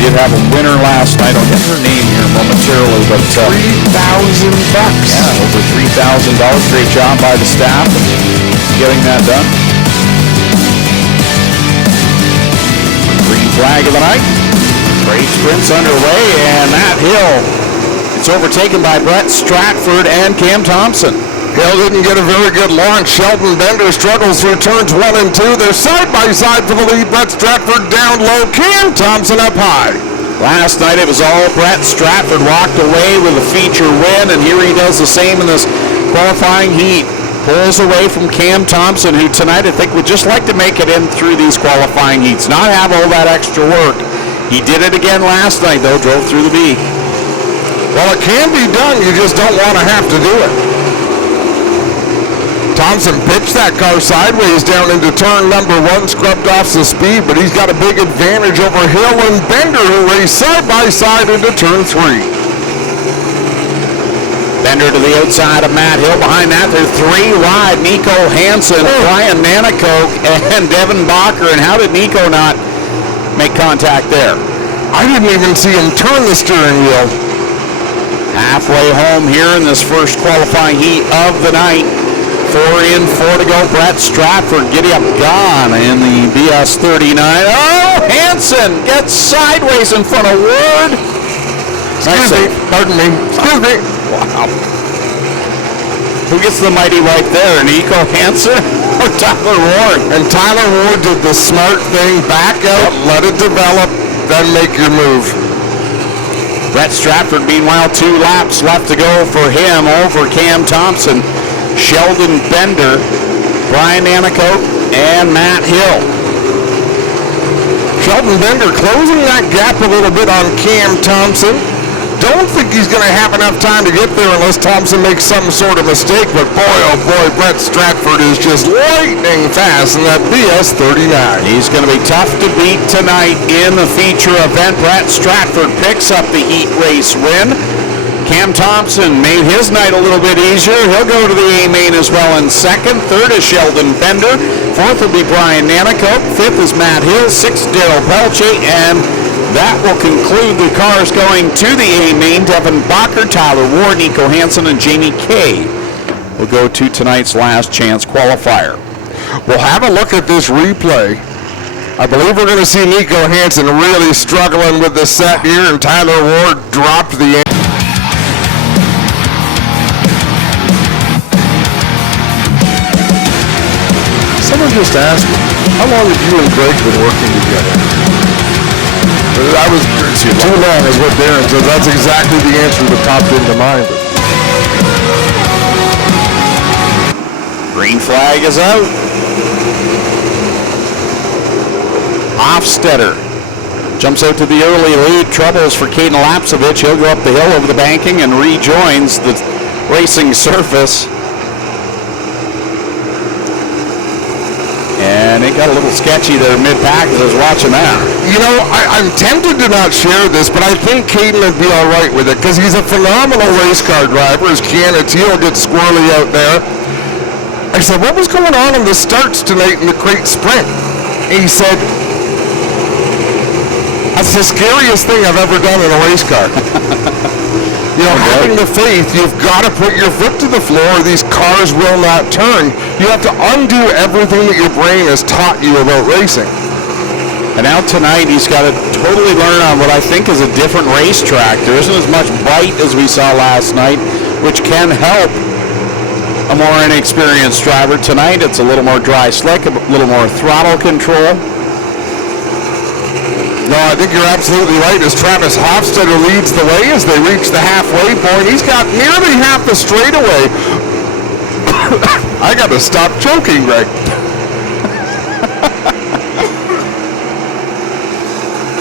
did have a winner last night. I'll get her name here momentarily, but $3,000. Yeah, over $3,000. Great job by the staff in getting that done. Green flag of the night. Great sprints underway, and Matt Hill, it's overtaken by Brett Stratford and Cam Thompson. Hill didn't get a very good launch. Sheldon Bender struggles through turns 1 and 2. They're side by side for the lead. Brett Stratford down low. Cam Thompson up high. Last night it was all Brett Stratford walked away with a feature win, and here he does the same in this qualifying heat. Pulls away from Cam Thompson, who tonight I think would just like to make it in through these qualifying heats, not have all that extra work. He did it again last night, though, drove through the B. Well, it can be done. You just don't want to have to do it. Thompson pitched that car sideways down into turn number 1, scrubbed off the speed, but he's got a big advantage over Hill and Bender, who race side by side into turn 3. Bender to the outside of Matt Hill. Behind that, they're 3 wide. Nico Hansen, Brian Nanakoke, and Devin Bacher. And how did Nico not make contact there? I didn't even see him turn the steering wheel. Halfway home here in this first qualifying heat of the night. 4 in, 4 to go. Brett Stratford, giddy up, gone in the BS 39. Oh, Hansen gets sideways in front of Ward. Excuse me. Pardon me. Excuse me. Wow. Who gets the mighty right there? Nico Hansen or Tyler Ward? And Tyler Ward did the smart thing. Back out, let it develop, then make your move. Brett Stratford, meanwhile, 2 laps left to go for him over Cam Thompson, Sheldon Bender, Brian Nanakote, and Matt Hill. Sheldon Bender closing that gap a little bit on Cam Thompson. Don't think he's going to have enough time to get there unless Thompson makes some sort of mistake, but boy, oh boy, Brett Stratford is just lightning fast in that BS 39. He's going to be tough to beat tonight in the feature event. Brett Stratford picks up the heat race win. Cam Thompson made his night a little bit easier. He'll go to the A main as well in second. Third is Sheldon Bender. Fourth will be Brian Nanakote. Fifth is Matt Hill. Sixth, Daryl Pelche, and that will conclude the cars going to the A main. Devin Bacher, Tyler Ward, Nico Hansen, and Jamie Kay will go to tonight's last chance qualifier. We'll have a look at this replay. I believe we're going to see Nico Hansen really struggling with the set here, and Tyler Ward dropped the A. Someone just asked me, how long have you and Greg been working together? I was too long is what Darren says. That's exactly the answer that popped into mind. Green flag is out. Hofstetter jumps out to the early lead. Troubles for Caden Lapsovich. He'll go up the hill over the banking and rejoins the racing surface. And it got a little sketchy there mid-pack as I was watching that. You know, I'm tempted to not share this, but I think Caden would be all right with it because he's a phenomenal race car driver. His Canateel gets squirrely out there. I said, what was going on in the starts tonight in the crate sprint? And he said, that's the scariest thing I've ever done in a race car. You know, having the faith, you've got to put your foot to the floor or these cars will not turn. You have to undo everything that your brain has taught you about racing. And now tonight, he's got to totally learn on what I think is a different racetrack. There isn't as much bite as we saw last night, which can help a more inexperienced driver. Tonight, it's a little more dry slick, a little more throttle control. No, I think you're absolutely right. As Travis Hofstetter leads the way as they reach the halfway point, he's got nearly half the straightaway. I got to stop choking, Greg.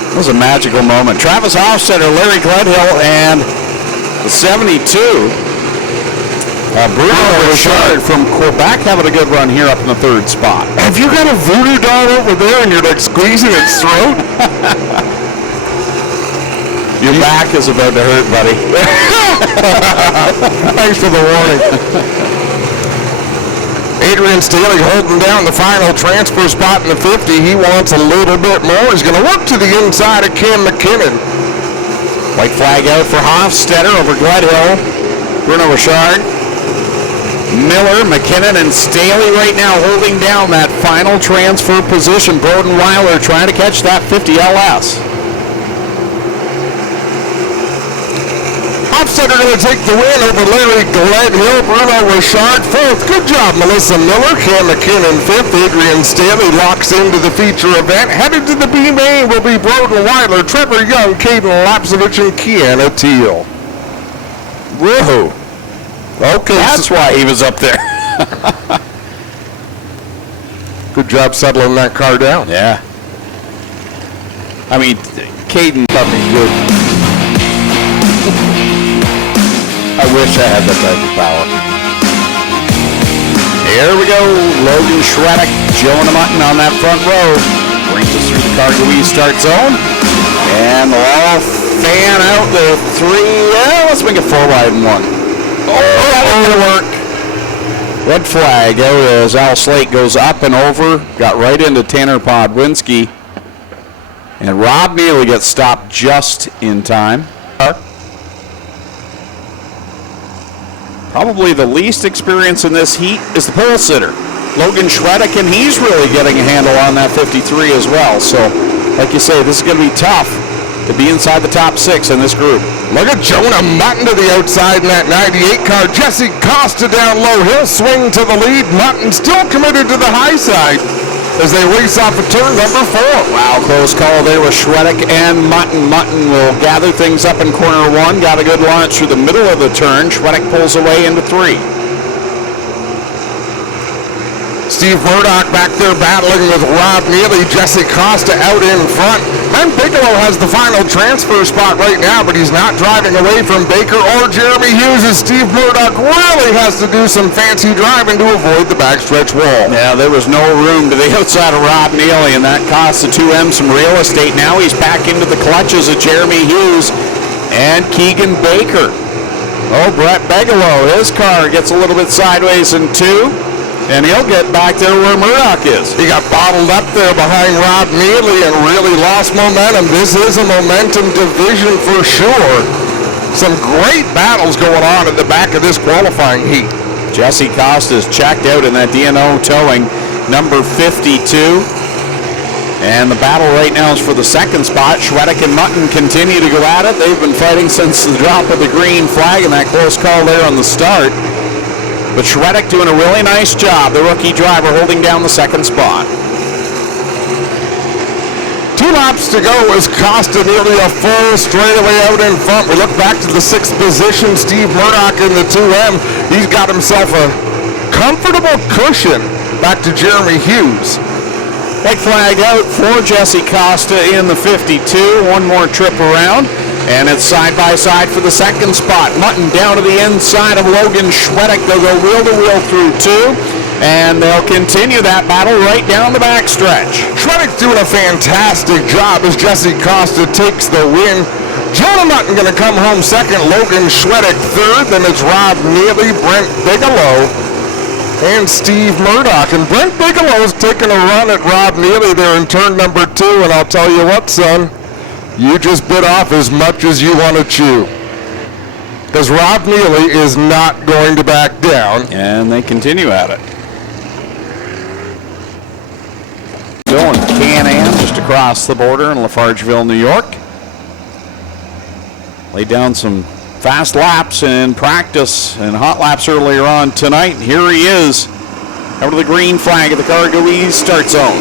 It was a magical moment. Travis Hofstetter, Larry Gledhill, and the 72. Bruno Richard from Quebec having a good run here up in the third spot. Have you got a voodoo doll over there and you're like squeezing its throat? Your back is about to hurt, buddy. Thanks for the warning. Adrian Staley holding down the final transfer spot in the 50. He wants a little bit more. He's going to work to the inside of Cam McKinnon. White flag out for Hofstetter over Gledhill. Bruno Richard, Miller, McKinnon, and Staley right now holding down that final transfer position. Broden Weiler trying to catch that 50 LS. Hofstetter going to take the win over Larry Gledhill. Bruno Richard fourth. Good job, Melissa Miller. Cam McKinnon fifth. Adrian Staley locks into the feature event. Headed to the B main will be Broden Weiler, Trevor Young, Caden Lapsevich, and Kiana Teal. Woohoo. Okay. That's why he was up there. Good job settling that car down. Yeah. I mean, Caden thought me good. I wish I had that type of power. Here we go. Logan Shreddick, Jonah Mutton on that front row. Brings us through the Cargo East start zone. And they'll all fan out the three. Let's make it 4 wide and 1. Oh, that's going to work. Red flag out as Al Slate goes up and over. Got right into Tanner Podwinski. And Rob Neely gets stopped just in time. Probably the least experience in this heat is the pole sitter, Logan Shreddick, and he's really getting a handle on that 53 as well. So, like you say, this is going to be tough to be inside the top 6 in this group. Look at Jonah Mutton to the outside in that 98 car. Jesse Costa down low. He'll swing to the lead. Mutton still committed to the high side as they race off of turn number 4. Wow, close call there with Shreddick and Mutton. Mutton will gather things up in corner 1. Got a good launch through the middle of the turn. Shreddick pulls away into 3. Steve Murdoch back there battling with Rob Neely. Jesse Costa out in front. Ben Bigelow has the final transfer spot right now, but he's not driving away from Baker or Jeremy Hughes, as Steve Murdoch really has to do some fancy driving to avoid the backstretch wall. Yeah, there was no room to the outside of Rob Neely, and that cost the 2M some real estate. Now he's back into the clutches of Jeremy Hughes and Keegan Baker. Oh, Brett Bigelow, his car gets a little bit sideways in 2. And he'll get back there where Murdoch is. He got bottled up there behind Rob Neely and really lost momentum. This is a momentum division for sure. Some great battles going on at the back of this qualifying heat. Jesse Costa's checked out in that D&O towing, number 52. And the battle right now is for the second spot. Shreddick and Mutton continue to go at it. They've been fighting since the drop of the green flag and that close call there on the start. But Shreddick doing a really nice job, the rookie driver holding down the second spot. 2 laps to go as Costa nearly a full straightaway out in front. We look back to the 6th position, Steve Murdoch in the 2M. He's got himself a comfortable cushion back to Jeremy Hughes. White flag out for Jesse Costa in the 52. One more trip around. And it's side by side for the second spot. Mutton down to the inside of Logan Shreddick. They'll go wheel to wheel through 2. And they'll continue that battle right down the backstretch. Shreddick's doing a fantastic job as Jesse Costa takes the win. Jonah Mutton going to come home second. Logan Shreddick third. Then it's Rob Neely, Brent Bigelow, and Steve Murdoch. And Brent Bigelow's taking a run at Rob Neely there in turn number 2. And I'll tell you what, son. You just bit off as much as you want to chew. Because Rob Neely is not going to back down. And they continue at it. Going Can-Am just across the border in Lafargeville, New York. Laid down some fast laps in practice and hot laps earlier on tonight. Here he is. Over to the green flag at the Cargo East start zone.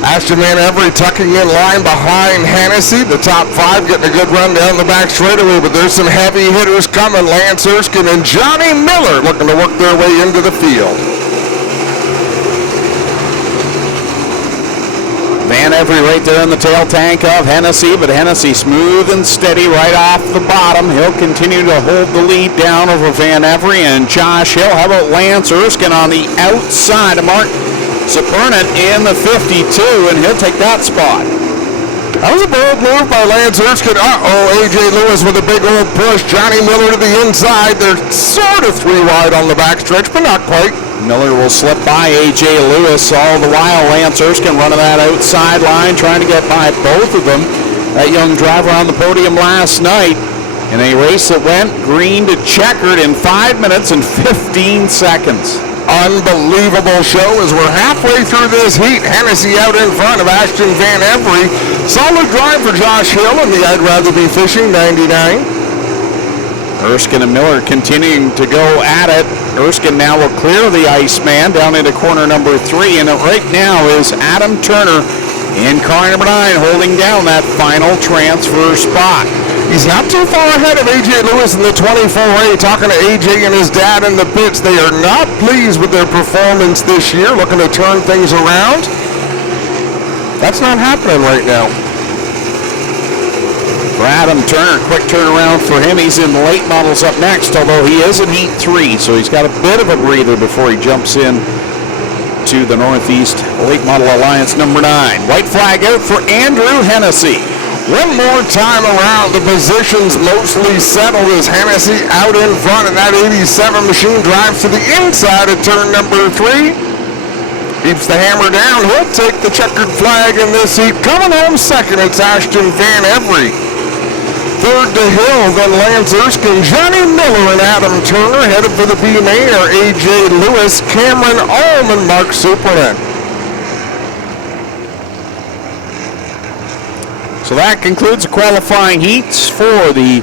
Ashton Van Every tucking in line behind Hennessy. The top 5 getting a good run down the back straightaway, but there's some heavy hitters coming. Lance Erskine and Johnny Miller looking to work their way into the field. Van Every right there in the tail tank of Hennessy, but Hennessy smooth and steady right off the bottom. He'll continue to hold the lead down over Van Every and Josh Hill. How about Lance Erskine on the outside of Mark Supernant in the 52, and he'll take that spot. That was a bold move by Lance Erskine. A.J. Lewis with a big old push. Johnny Miller to the inside. They're sort of 3 wide on the backstretch, but not quite. Miller will slip by A.J. Lewis. All the while, Lance Erskine running that outside line, trying to get by both of them. That young driver on the podium last night in a race that went green to checkered in 5 minutes and 15 seconds. Unbelievable show as we're halfway through this heat. Hennessy out in front of Ashton Van Every. Solid drive for Josh Hill in the I'd Rather Be Fishing 99. Erskine and Miller continuing to go at it. Erskine now will clear the Iceman down into corner number 3, and right now is Adam Turner in car number 9 holding down that final transfer spot. He's not too far ahead of A.J. Lewis in the 24A. Talking to A.J. and his dad in the pits, they are not pleased with their performance this year, looking to turn things around. That's not happening right now. For Adam Turner, quick turnaround for him. He's in the late models up next, although he is in Heat 3, so he's got a bit of a breather before he jumps in to the Northeast Late Model Alliance number 9. White flag out for Andrew Hennessy. One more time around, the positions mostly settled as Hennessy out in front, and that 87 machine drives to the inside of turn number 3. Keeps the hammer down. He'll take the checkered flag in this heat. Coming home second, it's Ashton Van Every. Third to Hill, then Lance Erskine, Johnny Miller, and Adam Turner. Headed for the B main are A.J. Lewis, Cameron Ulm, and Mark Superman. So that concludes the qualifying heats for the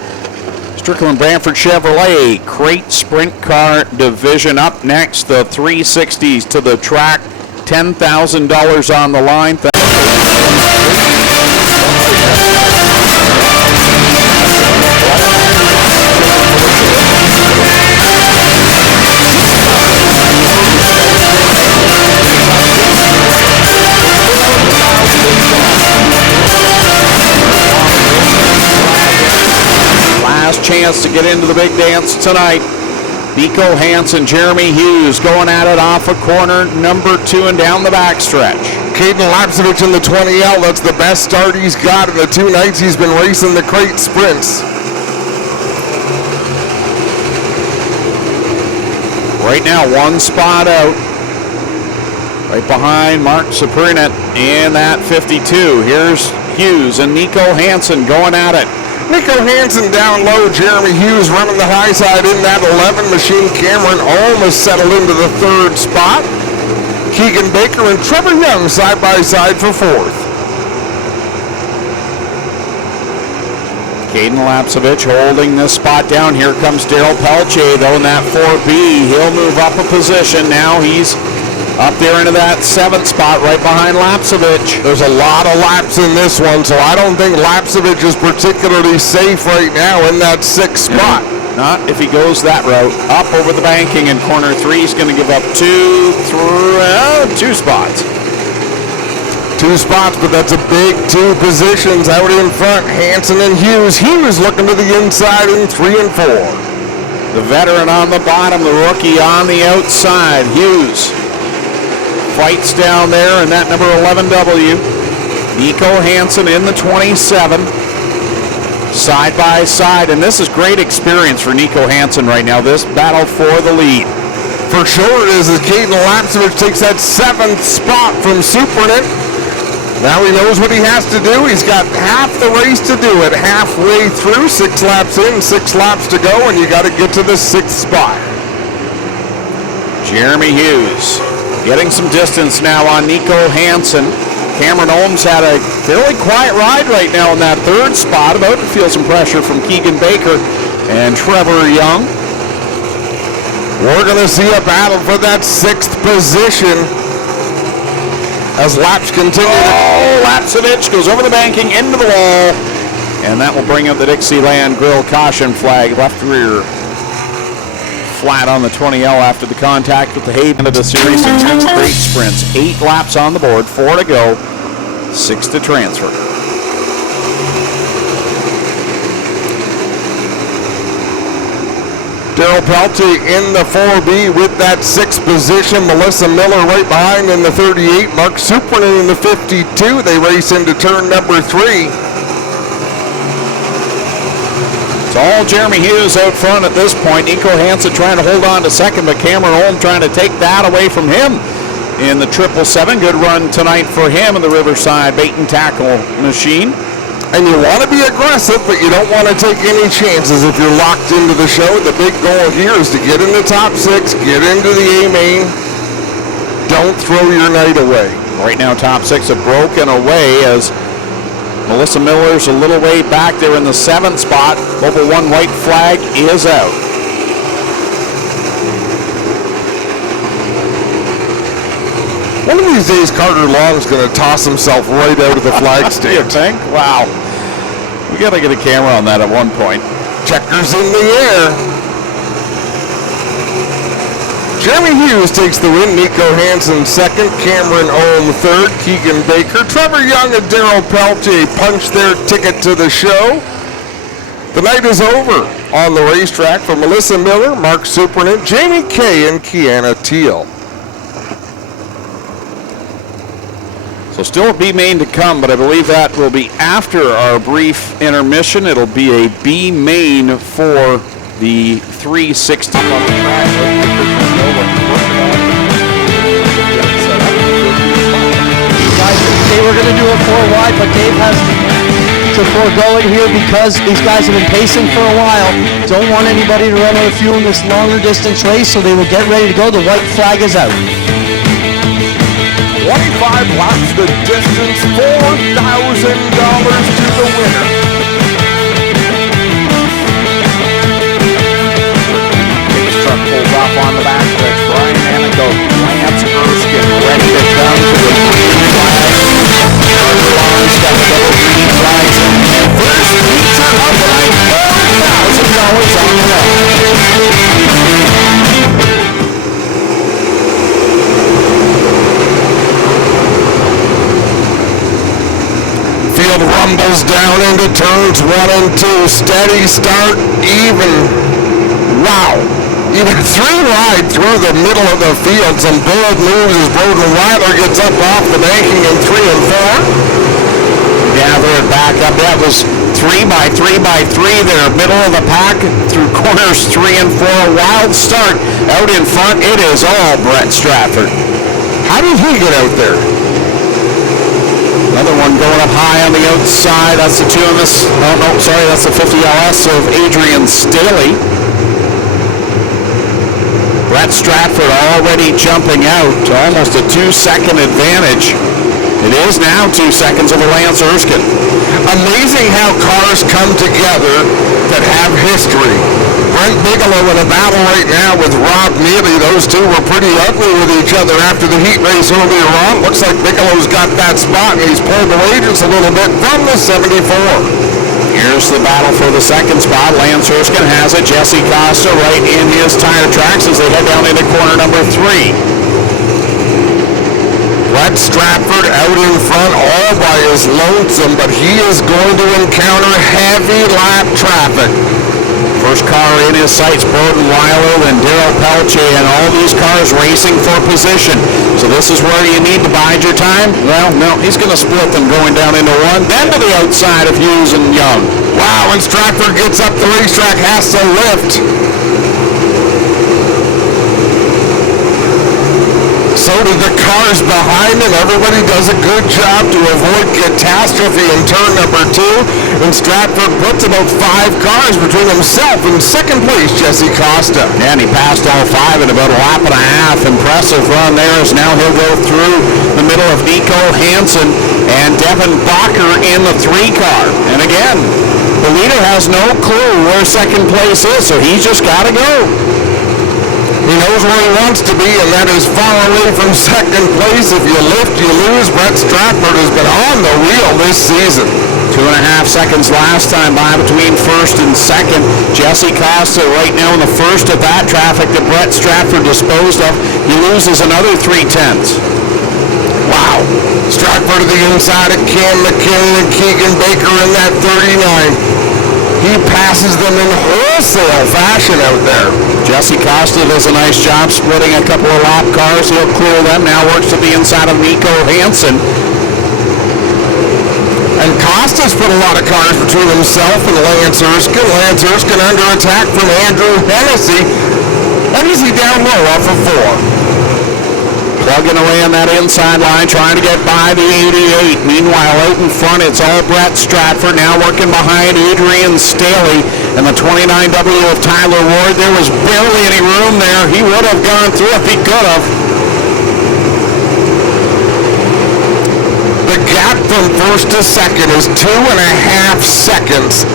Strickland Brantford Chevrolet Crate Sprint Car Division. Up next, the 360s to the track, $10,000 on the line. Last chance to get into the big dance tonight. Nico Hansen, Jeremy Hughes going at it off of corner number 2 and down the backstretch. Caden Lapsevich in the 20L. That's the best start he's got in the 2 nights he's been racing the crate sprints. Right now, 1 spot out. Right behind Mark Saprinet in that 52. Here's Hughes and Nico Hansen going at it. Nico Hansen down low, Jeremy Hughes running the high side in that 11 machine. Cameron almost settled into the 3rd spot. Keegan Baker and Trevor Young side by side for 4th. Caden Lapsevich holding this spot down. Here comes Daryl Pelche though in that 4B. He'll move up a position. Now he's up there into that 7th spot right behind Lapsevich. There's a lot of laps in this one, so I don't think Lapsevich is particularly safe right now in that 6th spot. Not if he goes that route. Up over the banking in corner 3. He's going to give up 2 spots. 2 spots, but that's a big 2 positions out in front. Hansen and Hughes. Hughes looking to the inside in 3 and 4. The veteran on the bottom, the rookie on the outside. Hughes fights down there in that number 11W. Nico Hansen in the 27. Side by side, and this is great experience for Nico Hansen right now, this battle for the lead. For sure it is, as Caden Lapsevich takes that 7th spot from Supernet. Now he knows what he has to do. He's got half the race to do it. Halfway through, 6 laps in, 6 laps to go, and you got to get to the 6th spot. Jeremy Hughes getting some distance now on Nico Hansen. Cameron Holmes had a fairly quiet ride right now in that 3rd spot. About to feel some pressure from Keegan Baker and Trevor Young. We're going to see a battle for that 6th position as laps continue. Lapsevich goes over the banking into the wall, and that will bring up the Dixieland Grill caution flag. Left rear flat on the 20L after the contact with the Hayden of the series of 2 crate sprints. 8 laps on the board, 4 to go, 6 to transfer. Daryl Peltier in the 4B with that 6th position. Melissa Miller right behind in the 38. Mark Superman in the 52. They race into turn number 3. It's all Jeremy Hughes out front at this point. Nico Hansen trying to hold on to second, but Cameron Holm trying to take that away from him in the 777. Good run tonight for him in the Riverside bait and tackle machine. And you want to be aggressive, but you don't want to take any chances if you're locked into the show. The big goal here is to get in the top 6, get into the A main. Don't throw your night away. Right now, top 6 have broken away as Melissa Miller's a little way back there in the 7th spot. Local 1 white flag is out. One of these days, Carter Long's going to toss himself right out of the flag stand. You think? Wow. We got to get a camera on that at one point. Checkers in the air. Jeremy Hughes takes the win. Nico Hansen 2nd. Cameron Ohm 3rd. Keegan Baker. Trevor Young and Daryl Peltier punch their ticket to the show. The night is over on the racetrack for Melissa Miller, Mark Superman, Jamie Kay, and Kiana Teal. So still a B main to come, but I believe that will be after our brief intermission. It'll be a B main for the 360 on the track. Guys, they were going to do a 4 wide, but Dave has to forego it here because these guys have been pacing for a while. Don't want anybody to run out of fuel in this longer distance race, so they will get ready to go. The white flag is out. 25 laps the distance, $4,000 to the winner. This truck pulls off on the back of it. Brian Anico, Lance Erskine ready to come to the green flag. Carter Long's got the double green flags. First feature of the night, $4,000 on the line. Field rumbles down into turns 1 and 2. Steady start, even. Wow. Even 3 wide through the middle of the field. Some bold moves as Broden Weiler gets up off the banking in 3 and 4. Gather it back up. That was 3 by 3 by 3 there. Middle of the pack through corners 3 and 4. Wild start out in front. It is all Brett Stratford. How did he get out there? Another one going up high on the outside. That's the 2 on this. Oh, no, sorry. That's the 50 LS of Adrian Staley. Brett Stratford already jumping out to almost a 2-second advantage. It is now 2 seconds over Lance Erskine. Amazing how cars come together that have history. Brent Bigelow in a battle right now with Rob Neely. Those two were pretty ugly with each other after the heat race earlier on. Looks like Bigelow's got that spot, and he's pulled away just a little bit from the 74. Here's the battle for the 2nd spot. Lance Erskine has it. Jesse Costa right in his tire tracks as they head down into corner number 3. Brett Stratford out in front all by his lonesome, but he is going to encounter heavy lap traffic. First car in his sights, Broden Weiler, then Daryl Peltier, and all these cars racing for position. So this is where you need to bide your time. Well, no, he's going to split them going down into 1, then to the outside of Hughes and Young. Wow, and Stratford gets up the racetrack, has to lift. So do the cars behind him. Everybody does a good job to avoid catastrophe in turn number 2. And Stratford puts about 5 cars between himself and 2nd place, Jesse Costa. And he passed all 5 in about a lap and a half. Impressive run there as now he'll go through the middle of Nico Hansen and Devin Bacher in the 3 car. And again, the leader has no clue where 2nd place is, so he's just got to go. He knows where he wants to be, and that is far away from 2nd place. If you lift, you lose. Brett Stratford has been on the wheel this season. 2.5 seconds last time by between 1st and 2nd. Jesse Costa right now in the 1st of that traffic that Brett Stratford disposed of. He loses another 3/10. Wow. Stratford to the inside of Cam McKinnon and Keegan Baker in that 39. He passes them in wholesale fashion out there. Jesse Costa does a nice job splitting a couple of lap cars. He'll clear them. Now works to the inside of Nico Hansen. And Costa's put a lot of cars between himself and Lance Erskine. Lance Erskine under attack from Andrew Hennessy. And is he down low off of 4? Plugging away on that inside line, trying to get by the 88. Meanwhile, out in front, it's all Brett Stratford. Now working behind Adrian Staley and the 29W of Tyler Ward. There was barely any room there. He would have gone through if he could have. The gap from first to second is 2.5 seconds.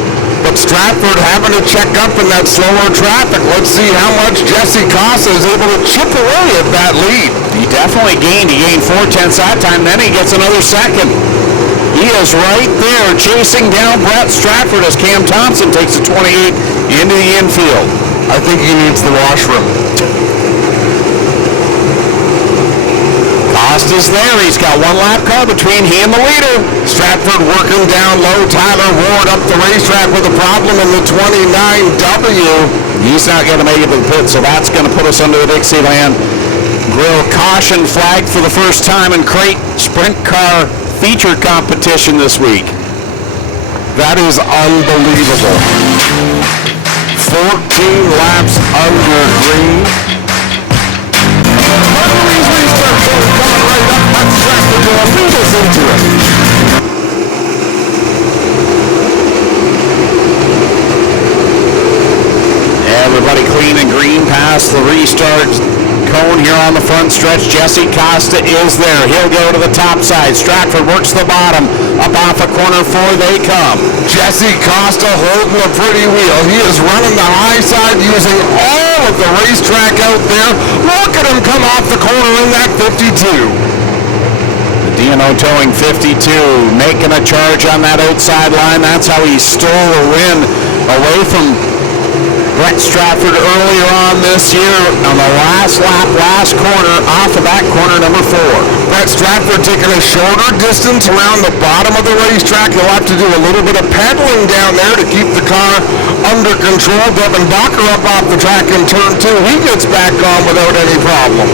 But Stratford having to check up in that slower traffic. Let's see how much Jesse Costa is able to chip away at that lead. He definitely gained. He gained 4/10 that time. Then he gets another second. He is right there chasing down Brett Stratford as Cam Thompson takes the 28 into the infield. I think he needs the washroom. Costa's there. He's got one lap car between he and the leader. Stratford working down low. Tyler Ward up the racetrack with a problem in the 29W. He's not going to make it to the pit, so that's going to put us under the Dixieland Grill caution flag for the first time in crate sprint car feature competition this week. That is unbelievable. 14 laps under green. Mercury's restart zone coming right up. That's Stratford going to lead us into it. Everybody clean and green past the restart cone here on the front stretch. Jesse Costa is there. He'll go to the top side. Stratford works the bottom. Up off of corner 4 they come. Jesse Costa holding a pretty wheel. He is running the high side using all of the racetrack out there. Look at him come off the corner in that 52. D&O towing 52, making a charge on that outside line. That's how he stole the win away from Brett Stratford earlier on this year on the last lap, last corner, off of that corner number 4. Brett Stratford taking a shorter distance around the bottom of the racetrack. He'll have to do a little bit of pedaling down there to keep the car under control. Devin Bacher up off the track in turn 2. He gets back on without any problem.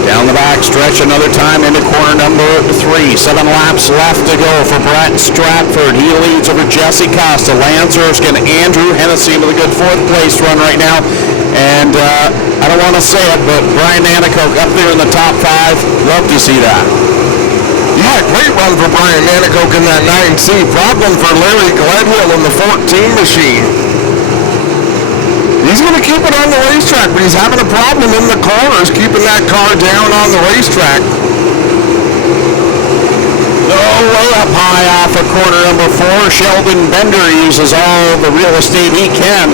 Down the back stretch another time into corner number 3. 7 laps left to go for Brett Stratford. He leads over Jesse Costa, Lance Erskine, Andrew Hennessy with a good 4th place run right now. And I don't want to say it, but Brian Nanicoke up there in the top 5. Love to see that. Yeah, great run for Brian Nanicoke in that 9C. Problem for Larry Gledhill in the 14 machine. He's going to keep it on the racetrack, but he's having a problem in the corners, keeping that car down on the racetrack. Way up high off of corner number 4. Sheldon Bender uses all the real estate he can.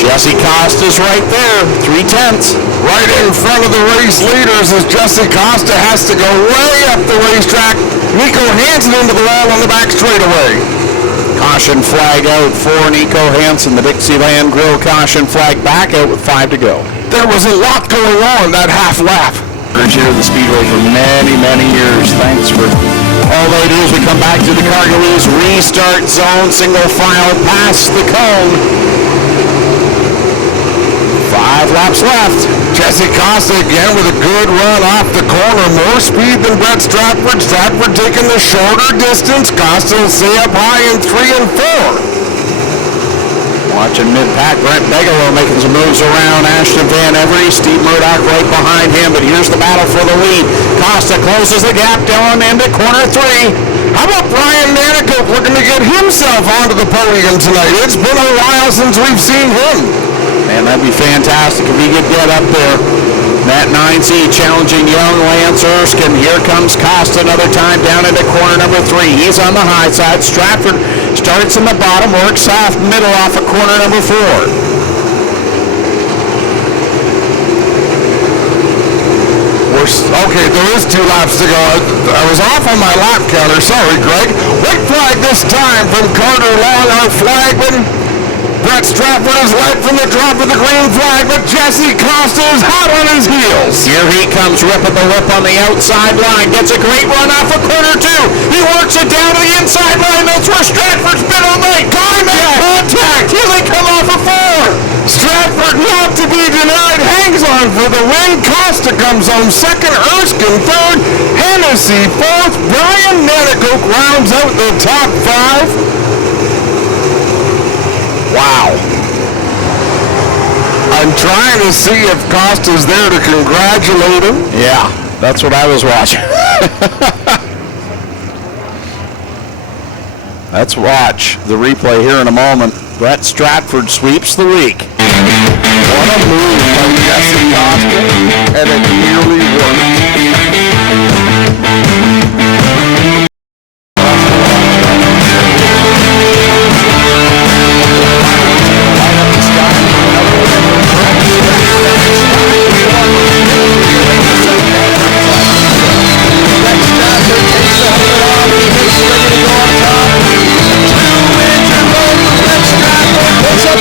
Jesse Costa's right there, 3/10. Right in front of the race leaders as Jesse Costa has to go way up the racetrack. Nico Hansen into the wall on the back straightaway. Caution flag out for Nico Hansen. The Dixieland Grill caution flag back out with 5 to go. There was a lot going on that half lap. Here at the Speedway for many, many years. Thanks for all they do as we come back to the Cargolese restart zone. Single file past the cone. 5 laps left. Jesse Costa again with a good run off the corner. More speed than Brett Stratford. Stratford taking the shorter distance. Costa will stay up high in 3 and 4. Watching mid-pack, Brent Bigelow making some moves around Ashton Van Every. Steve Murdoch right behind him, but here's the battle for the lead. Costa closes the gap down into corner 3. How about Brian Nanicoke looking to get himself onto the podium tonight? It's been a while since we've seen him. Man, that'd be fantastic if he could get up there. That 9C challenging young Lance Erskine. Here comes Costa another time down into corner number 3. He's on the high side. Stratford starts in the bottom, works off middle off of corner number 4. Okay, there is 2 laps to go. I was off on my lap counter. Sorry, Greg. White flag this time from Carter Long, our flagman. Brett Stratford is led from the drop of the green flag, but Jesse Costa is hot on his heels. Here he comes, ripping the lip on the outside line. Gets a great run off of corner two. He works it down to the inside line. That's where Stratford's been all night. Contact. Here they come off of four. Stratford, not to be denied, hangs on for the win. Costa comes home second, Erskine third, Hennessy fourth, Brian Nanacoke rounds out the top five. Wow. I'm trying to see if Costa's there to congratulate him. Yeah, that's what I was watching. Let's watch the replay here in a moment. Brett Stratford sweeps the week. What a move by Jesse Costa, and it nearly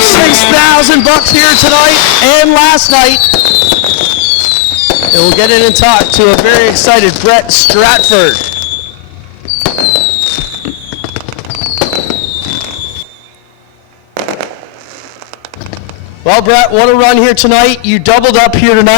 $6,000 here tonight and last night. And we'll get in and talk to a very excited Brett Stratford. Well, Brett, what a run here tonight. You doubled up here tonight.